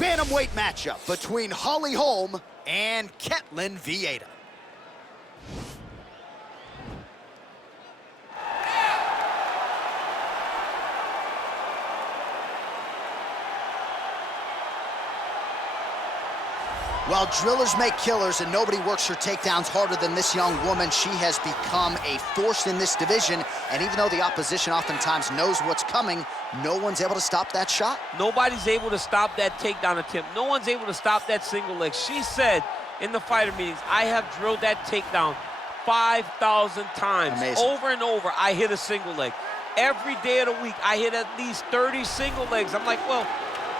bantamweight matchup between Holm and Ketlen Vieira. While drillers make killers and nobody works her takedowns harder than this young woman, she has become a force in this division. And even though the opposition oftentimes knows what's coming, no one's able to stop that shot. Nobody's able to stop that takedown attempt. No one's able to stop that single leg. She said in the fighter meetings, I have drilled that takedown 5,000 times. Amazing. Over and over, I hit a single leg. Every day of the week, I hit at least 30 single legs. I'm like, well,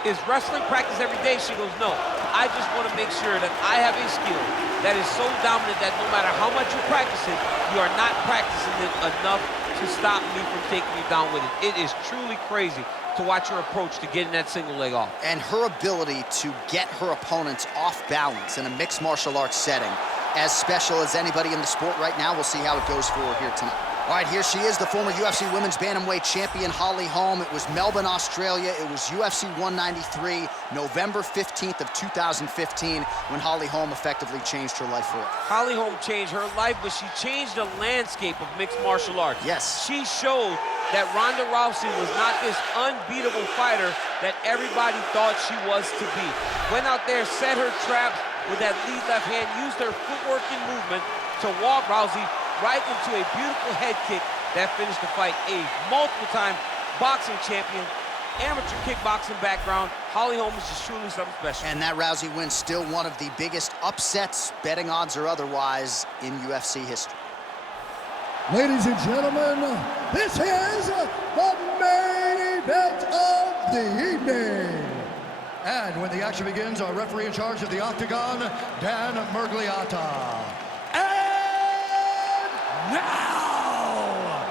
is wrestling practice every day? She goes, no. I just want to make sure that I have a skill that is so dominant that no matter how much you practice it, you are not practicing it enough to stop me from taking you down with it. It is truly crazy to watch her approach to getting that single leg off. And her ability to get her opponents off balance in a mixed martial arts setting, as special as anybody in the sport right now. We'll see how it goes for her here tonight. All right, here she is, the former UFC Women's Bantamweight Champion, Holm. It was Melbourne, Australia. It was UFC 193, November 15th of 2015, when Holm effectively changed her life forever. Holm changed her life, but she changed the landscape of mixed martial arts. Yes. She showed that Ronda Rousey was not this unbeatable fighter that everybody thought she was to be. Went out there, set her traps with that lead left hand, used her footwork and movement to walk Rousey right into a beautiful head kick that finished the fight. A multiple-time boxing champion, amateur kickboxing background. Holm is just truly something special. And that Rousey win still one of the biggest upsets, betting odds or otherwise, in UFC history. Ladies and gentlemen, this is the main event of the evening. And when the action begins, our referee in charge of the Octagon, Dan Murgliata. Now,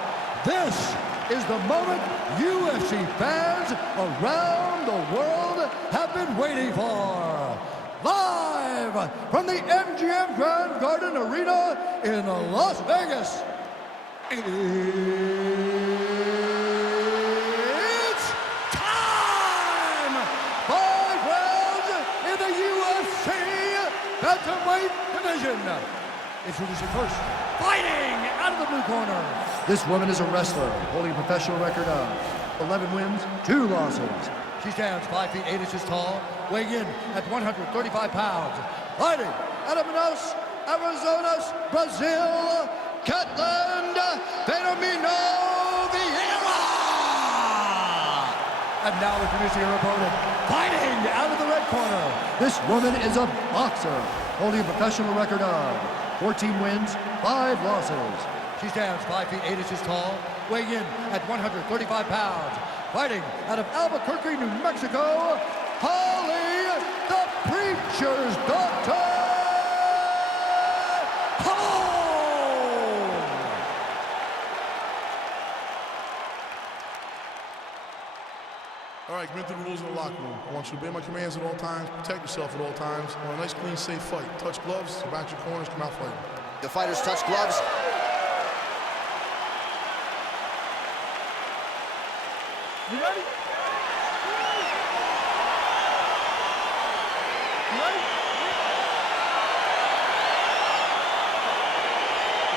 this is the moment UFC fans around the world have been waiting for. Live from the MGM Grand Garden Arena in Las Vegas, it's time! 5 rounds in the UFC Bantamweight division. Introducing first, fighting out of the blue corner. This woman is a wrestler, holding a professional record of 11 wins, 2 losses. She stands 5 feet 8 inches tall, weighing in at 135 pounds. Fighting out of Manaus, Arizona, Brazil, Ketlen Vieira. And now introducing her opponent, fighting out of the red corner. This woman is a boxer, holding a professional record of 14 wins, 5 losses. She stands 5 feet 8 inches tall, weighing in at 135 pounds. Fighting out of Albuquerque, New Mexico, Holly, the Preacher's Daughter, Holm! All right, commit to the rules in the locker room. I want you to obey my commands at all times, protect yourself at all times. I want a nice, clean, safe fight. Touch gloves, back your corners, come out fighting. The fighters touch gloves. You ready?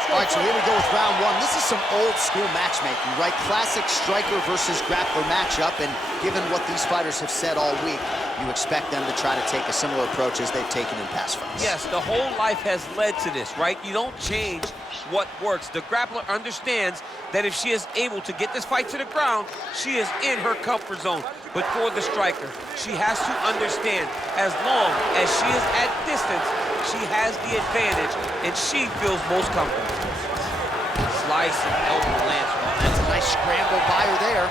All right, so here we go with round 1. This is some old school matchmaking, right? Classic striker versus grappler matchup, and given what these fighters have said all week, you expect them to try to take a similar approach as they've taken in past fights. Yes, the whole life has led to this, right? You don't change what works. The grappler understands that if she is able to get this fight to the ground, she is in her comfort zone. But for the striker, she has to understand, as long as she is at distance, she has the advantage, and she feels most comfortable. Slice and elbow lands. That's a nice scramble by her there.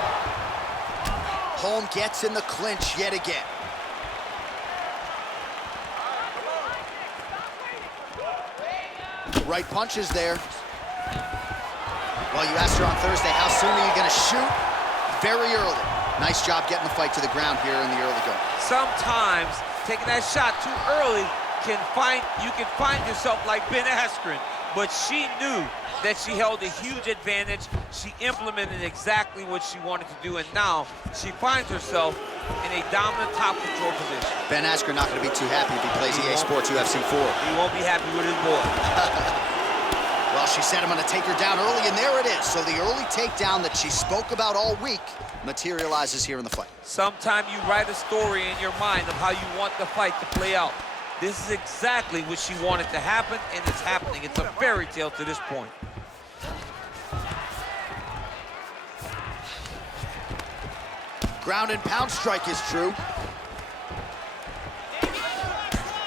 Holm gets in the clinch yet again. Right punches there. Well, you asked her on Thursday, how soon are you going to shoot? Very early. Nice job getting the fight to the ground here in the early going. Sometimes taking that shot too early you can find yourself like Ben Askren. but she knew that she held a huge advantage. She implemented exactly what she wanted to do, and now she finds herself in a dominant top control position. Ben Askren not going to be too happy if he plays EA Sports UFC 4. He won't be happy with his boy. Well, she said I'm going to take her down early, and there it is. So the early takedown that she spoke about all week materializes here in the fight. Sometimes you write a story in your mind of how you want the fight to play out. This is exactly what she wanted to happen, and it's happening. It's a fairy tale to this point. Ground and pound strike is true.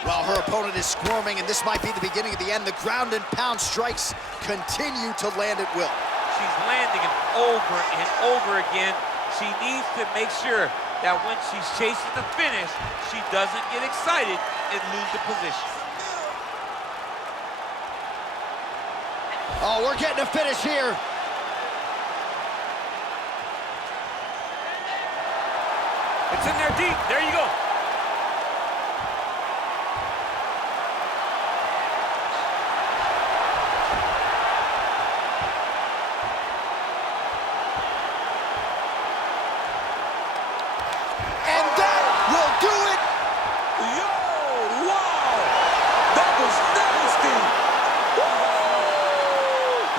Well, her opponent is squirming, and this might be the beginning of the end. The ground and pound strikes continue to land at will. She's landing it over and over again. She needs to make sure that when she's chasing the finish, she doesn't get excited and lose the position. Oh, we're getting a finish here. It's in there deep. There you go. And that will do it. Yo, wow. That was nasty.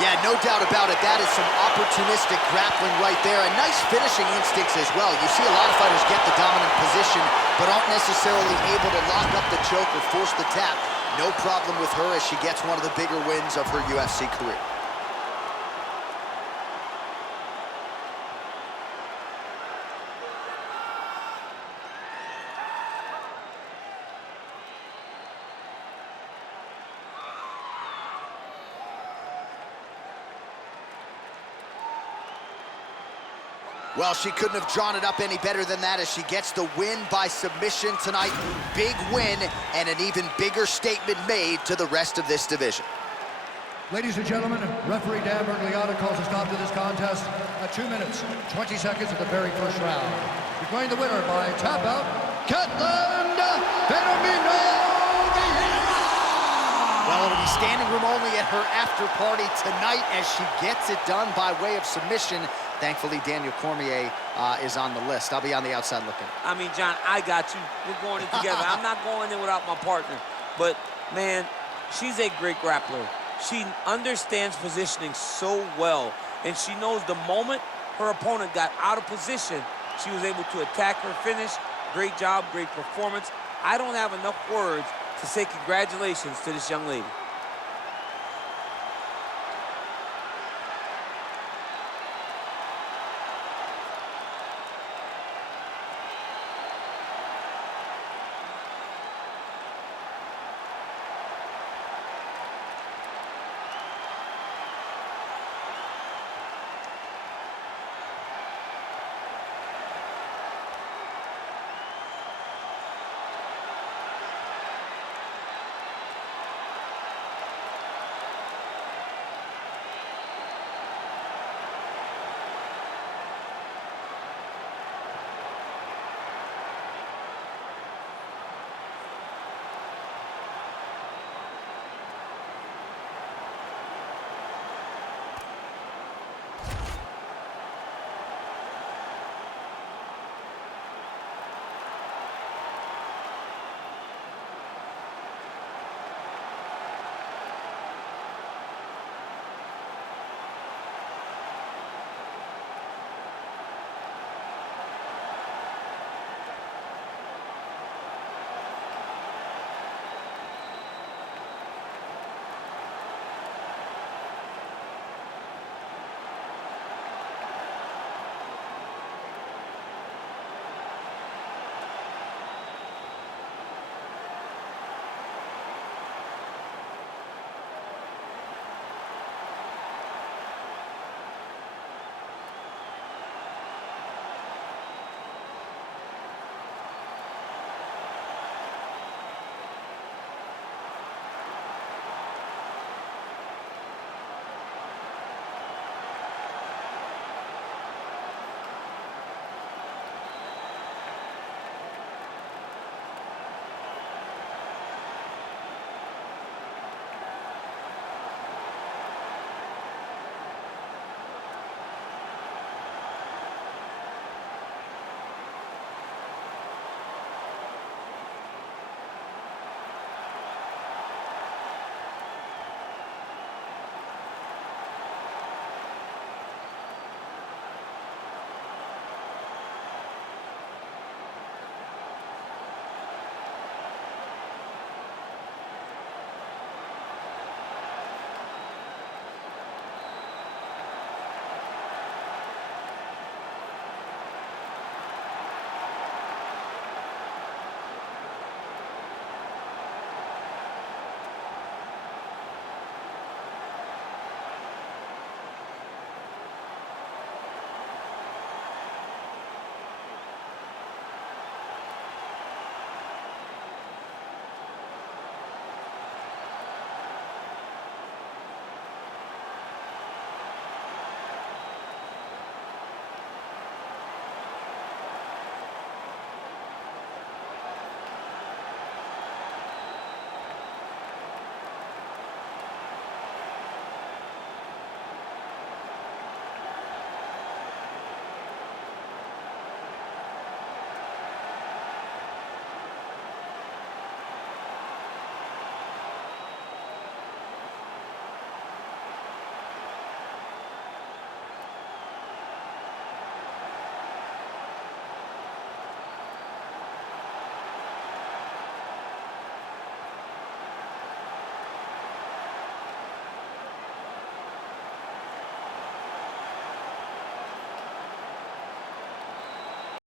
Yeah, no doubt about it. That is some opportunistic grappling right there, and nice finishing instincts as well. You see a lot of fighters get the dominant position, but aren't necessarily able to lock up the choke or force the tap. No problem with her as she gets one of the bigger wins of her UFC career. Well, she couldn't have drawn it up any better than that as she gets the win by submission tonight. Big win and an even bigger statement made to the rest of this division. Ladies and gentlemen, referee Dan Bergliata calls a stop to this contest at 2 minutes, 20 seconds of the very first round. Declaring the winner by tap out, Ketlen Vieira! Well, it'll be standing room only at her after party tonight as she gets it done by way of submission. Thankfully, Daniel Cormier is on the list. I'll be on the outside looking. I mean, John, I got you. We're going in together. I'm not going in without my partner. But, man, she's a great grappler. She understands positioning so well, and she knows the moment her opponent got out of position, she was able to attack her finish. Great job, great performance. I don't have enough words to say congratulations to this young lady.